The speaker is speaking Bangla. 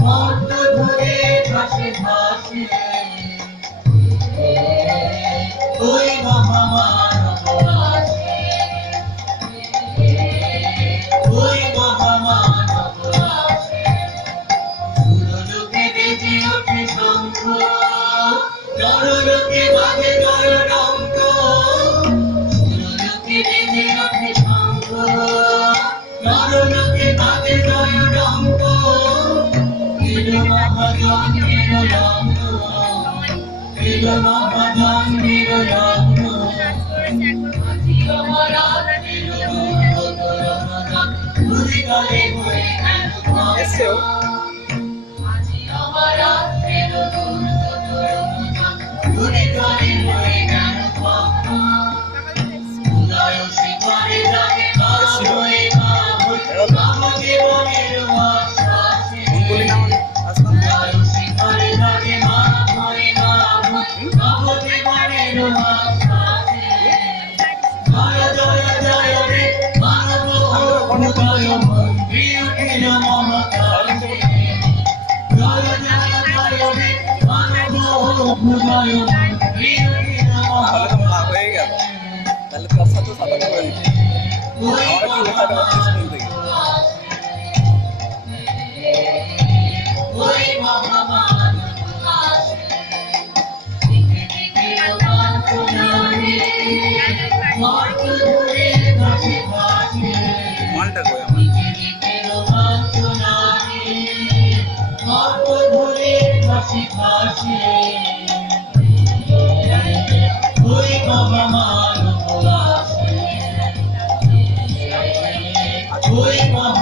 মর্ত ধরে ভাসে ভাসে ওই মহামানব আসে ওই মহামানব আসে সুরলোকে বেজে ওঠে শঙ্খ নরলোকে বাজে জয় ডঙ্ক সুরলোকে বেজে ওঠে শঙ্খ নরলোকে বাজে জয় ডঙ্ক এলো মহাজন এলো লঙ্ক এলো মহাজন এলো লঙ্ক আজি আমার এলো রমজান ঘুরে গলে হয়ে গেল আজি আমার এলো রমজান ঘুরে গলে হয়ে গেল উদয় শিখরে জাগে মা হয়ে মা জীবনের আশ্বাসে উদয় শিখরে জাগে মা হয়ে মা জীবনের আশ্বাসে জয় জয় জয় রে মানব উদয় প্রিয় খেল মহাকাশে জয় জয় জয় রে মানব উদয় প্রিয় খেল মহাকাশে তাহলে তোর সাথে সাদা করে দিচ্ছি আমরা কি লেখাটা পাচ্ছিস স্কুল থেকে ওই মহামানব আসে দিকে দিকে রোমান সোনারে মর্ত ধরে ভাসে ভাসে মালটা কই আমার দিকে দিকে রোমান সোনারে মর্ত ধরে ভাসে ভাসে ওই মহামানব আসে ওই মহামানব